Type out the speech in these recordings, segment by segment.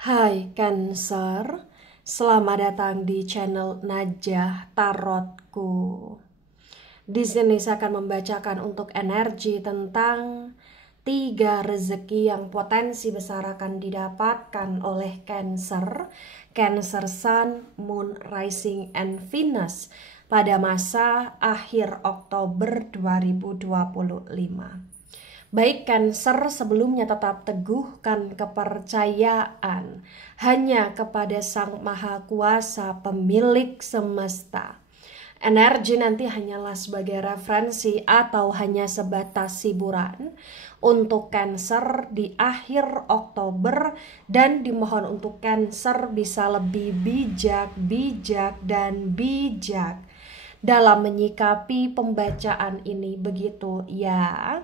Hai Cancer, selamat datang di channel Najah Tarotku. Di sini saya akan membacakan untuk energi tentang 3 rezeki yang potensi besar akan didapatkan oleh Cancer, Cancer Sun, Moon, Rising, and Venus pada masa akhir Oktober 2025. Baik Cancer, sebelumnya tetap teguhkan kepercayaan hanya kepada Sang Maha Kuasa pemilik semesta. Energi nanti hanyalah sebagai referensi atau hanya sebatas hiburan untuk Cancer di akhir Oktober, dan dimohon untuk Cancer bisa lebih bijak dalam menyikapi pembacaan ini, begitu ya.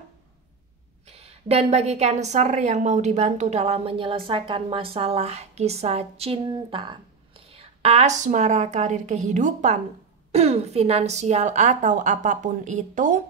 Dan bagi Cancer yang mau dibantu dalam menyelesaikan masalah kisah cinta, asmara, karir, kehidupan, finansial, atau apapun itu,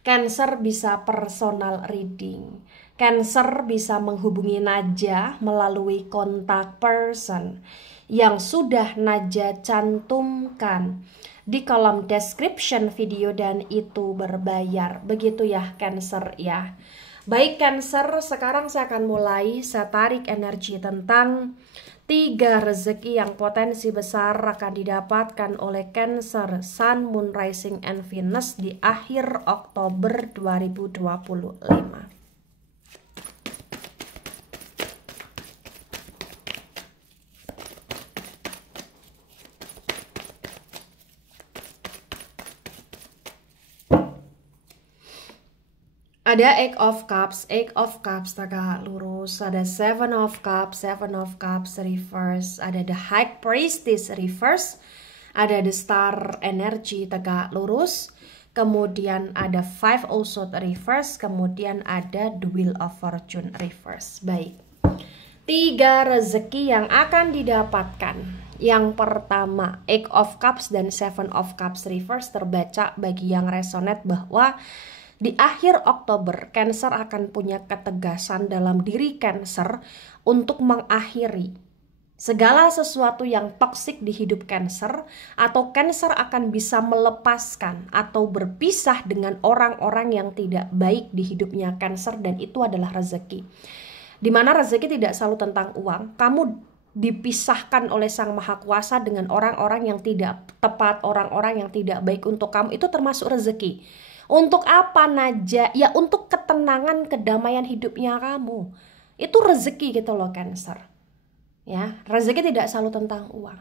Cancer bisa personal reading. Cancer bisa menghubungi Najah melalui kontak person yang sudah Najah cantumkan di kolom description video, dan itu berbayar. Begitu ya Cancer ya. Baik Cancer, sekarang saya akan mulai. Saya tarik energi tentang 3 rezeki yang potensi besar akan didapatkan oleh Cancer, Sun, Moon, Rising, and Venus di akhir Oktober 2025. Ada Eight of Cups tegak lurus, ada Seven of Cups reverse, ada the High Priestess reverse, ada the Star energy tegak lurus, kemudian ada Five of Swords reverse, kemudian ada the Wheel of Fortune reverse. Baik, 3 rezeki yang akan didapatkan. Yang pertama, Eight of Cups dan Seven of Cups reverse terbaca bagi yang resonate bahwa di akhir Oktober, Cancer akan punya ketegasan dalam diri Cancer untuk mengakhiri segala sesuatu yang toksik di hidup Cancer, atau Cancer akan bisa melepaskan atau berpisah dengan orang-orang yang tidak baik di hidupnya Cancer, dan itu adalah rezeki. Dimana rezeki tidak selalu tentang uang. Kamu dipisahkan oleh Sang Maha Kuasa dengan orang-orang yang tidak tepat, orang-orang yang tidak baik untuk kamu, itu termasuk rezeki. Untuk apa Najah? Ya untuk ketenangan, kedamaian hidupnya kamu. Itu rezeki gitu loh Cancer. Ya, rezeki tidak selalu tentang uang.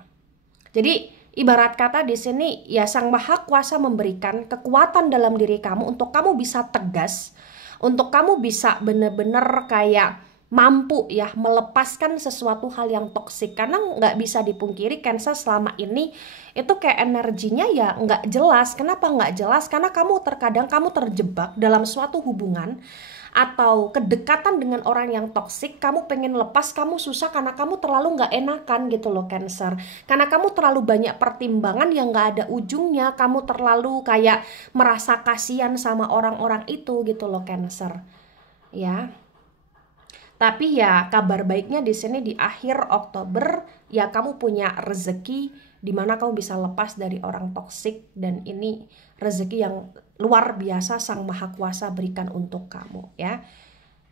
Jadi ibarat kata di sini ya Sang Maha Kuasa memberikan kekuatan dalam diri kamu untuk kamu bisa tegas, untuk kamu bisa benar-benar kayak mampu ya melepaskan sesuatu hal yang toksik. Karena nggak bisa dipungkiri Cancer selama ini itu kayak energinya ya nggak jelas. Kenapa nggak jelas? Karena terkadang kamu terjebak dalam suatu hubungan atau kedekatan dengan orang yang toksik. Kamu pengen lepas, kamu susah karena kamu terlalu nggak enakan gitu loh Cancer. Karena kamu terlalu banyak pertimbangan yang nggak ada ujungnya. Kamu terlalu kayak merasa kasihan sama orang-orang itu gitu loh Cancer. Ya. Tapi ya kabar baiknya di sini di akhir Oktober ya kamu punya rezeki di mana kamu bisa lepas dari orang toksik, dan ini rezeki yang luar biasa Sang Maha Kuasa berikan untuk kamu ya.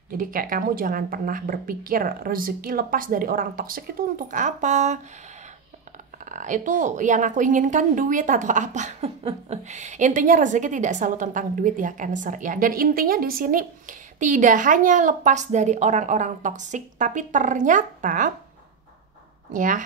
Jadi kayak kamu jangan pernah berpikir rezeki lepas dari orang toksik itu untuk apa? Itu yang aku inginkan duit atau apa. Intinya rezeki tidak selalu tentang duit ya Cancer ya. Dan intinya di sini tidak hanya lepas dari orang-orang toksik, tapi ternyata ya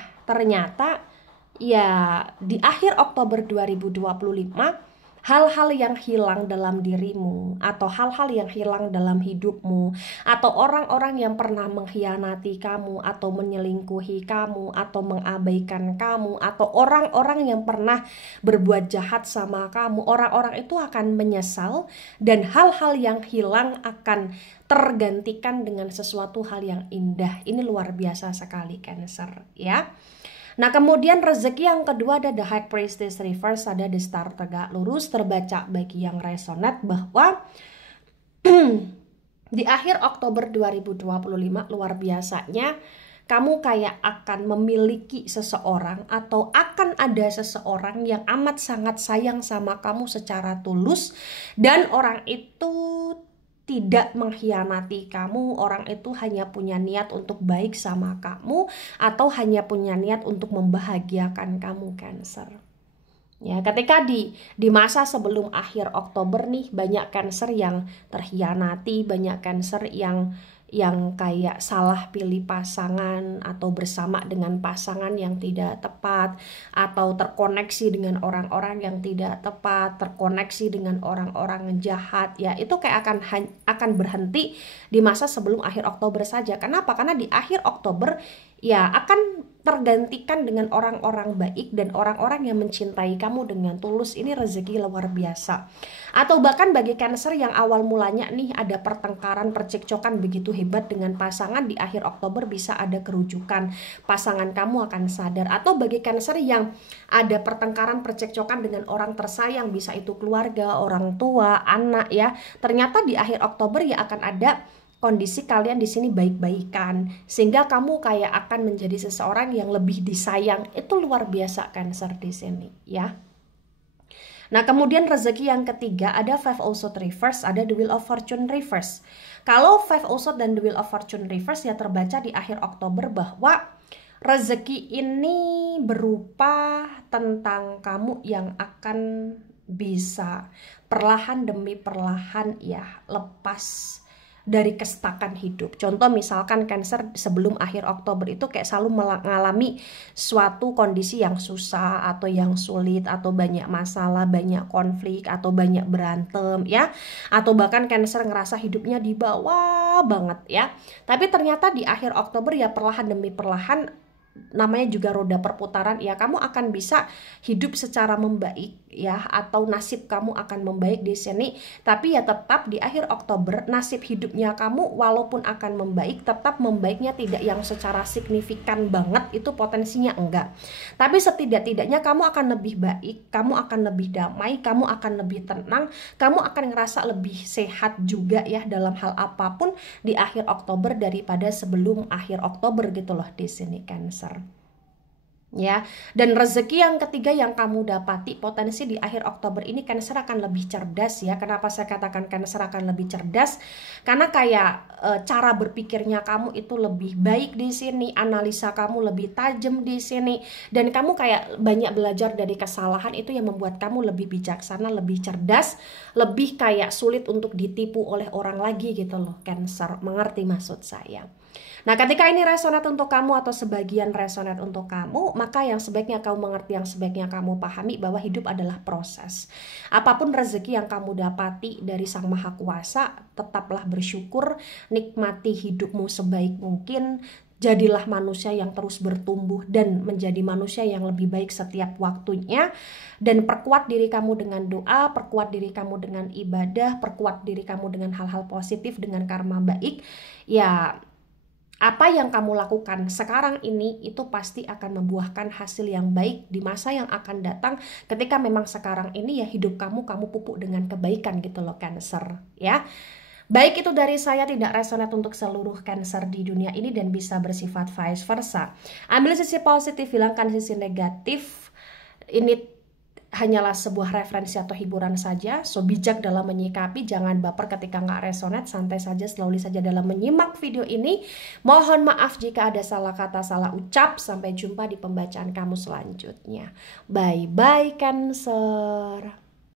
di akhir Oktober 2025 hal-hal yang hilang dalam dirimu, atau hal-hal yang hilang dalam hidupmu, atau orang-orang yang pernah mengkhianati kamu, atau menyelingkuhi kamu, atau mengabaikan kamu, atau orang-orang yang pernah berbuat jahat sama kamu, orang-orang itu akan menyesal, dan hal-hal yang hilang akan tergantikan dengan sesuatu hal yang indah. Ini luar biasa sekali Cancer ya. Nah kemudian rezeki yang kedua ada the High Priestess reverse, ada the Star tegak lurus, terbaca bagi yang resonate bahwa di akhir Oktober 2025 luar biasanya kamu kayak akan memiliki seseorang atau akan ada seseorang yang amat sangat sayang sama kamu secara tulus, dan orang itu tidak mengkhianati kamu, orang itu hanya punya niat untuk baik sama kamu atau hanya punya niat untuk membahagiakan kamu, Cancer. Ya, ketika di masa sebelum akhir Oktober nih, banyak Cancer yang terhianati, banyak Cancer yang kayak salah pilih pasangan atau bersama dengan pasangan yang tidak tepat, atau terkoneksi dengan orang-orang yang tidak tepat, terkoneksi dengan orang-orang jahat. Ya, itu kayak akan berhenti di masa sebelum akhir Oktober saja. Kenapa? Karena di akhir Oktober ya akan tergantikan dengan orang-orang baik dan orang-orang yang mencintai kamu dengan tulus. Ini rezeki luar biasa. Atau bahkan bagi Cancer yang awal mulanya nih ada pertengkaran, percekcokan begitu hebat dengan pasangan, di akhir Oktober bisa ada kerujukan, pasangan kamu akan sadar. Atau bagi Cancer yang ada pertengkaran, percekcokan dengan orang tersayang, bisa itu keluarga, orang tua, anak ya, ternyata di akhir Oktober ya akan ada kondisi kalian di sini baik-baikan, sehingga kamu kayak akan menjadi seseorang yang lebih disayang. Itu luar biasa Cancer di sini ya. Nah, kemudian rezeki yang ketiga ada Five of Swords reverse, ada The Wheel of Fortune reverse. Kalau Five of Swords dan The Wheel of Fortune reverse ya terbaca di akhir Oktober bahwa rezeki ini berupa tentang kamu yang akan bisa perlahan demi perlahan ya lepas dari kestakan hidup. Contoh misalkan Cancer sebelum akhir Oktober itu kayak selalu mengalami suatu kondisi yang susah atau yang sulit, atau banyak masalah, banyak konflik, atau banyak berantem ya, atau bahkan Cancer ngerasa hidupnya di bawah banget ya. Tapi ternyata di akhir Oktober ya perlahan demi perlahan, namanya juga roda perputaran ya, kamu akan bisa hidup secara membaik ya, atau nasib kamu akan membaik di sini. Tapi ya tetap di akhir Oktober nasib hidupnya kamu walaupun akan membaik, tetap membaiknya tidak yang secara signifikan banget, itu potensinya enggak. Tapi setidak-tidaknya kamu akan lebih baik, kamu akan lebih damai, kamu akan lebih tenang, kamu akan ngerasa lebih sehat juga ya dalam hal apapun di akhir Oktober daripada sebelum akhir Oktober gitu loh di sini Cancer. Ya, dan rezeki yang ketiga yang kamu dapati potensi di akhir Oktober ini, Cancer akan lebih cerdas ya. Kenapa saya katakan Cancer akan lebih cerdas? Karena kayak cara berpikirnya kamu itu lebih baik di sini, analisa kamu lebih tajam di sini, dan kamu kayak banyak belajar dari kesalahan, itu yang membuat kamu lebih bijaksana, lebih cerdas, lebih kayak sulit untuk ditipu oleh orang lagi gitu loh Cancer. Mengerti maksud saya? Nah, ketika ini resonate untuk kamu atau sebagian resonate untuk kamu, maka yang sebaiknya kamu mengerti, yang sebaiknya kamu pahami bahwa hidup adalah proses. Apapun rezeki yang kamu dapati dari Sang Maha Kuasa, tetaplah bersyukur, nikmati hidupmu sebaik mungkin, jadilah manusia yang terus bertumbuh dan menjadi manusia yang lebih baik setiap waktunya, dan perkuat diri kamu dengan doa, perkuat diri kamu dengan ibadah, perkuat diri kamu dengan hal-hal positif, dengan karma baik. Ya, apa yang kamu lakukan sekarang ini itu pasti akan membuahkan hasil yang baik di masa yang akan datang, ketika memang sekarang ini ya hidup kamu pupuk dengan kebaikan gitu loh Cancer ya. Baik, itu dari saya, tidak resonate untuk seluruh Cancer di dunia ini dan bisa bersifat vice versa. Ambil sisi positif, hilangkan sisi negatif. Ini hanyalah sebuah referensi atau hiburan saja. So bijak dalam menyikapi, jangan baper ketika nggak resonate, santai saja, slowly saja dalam menyimak video ini. Mohon maaf jika ada salah kata, salah ucap. Sampai jumpa di pembacaan kamu selanjutnya. Bye bye Cancer.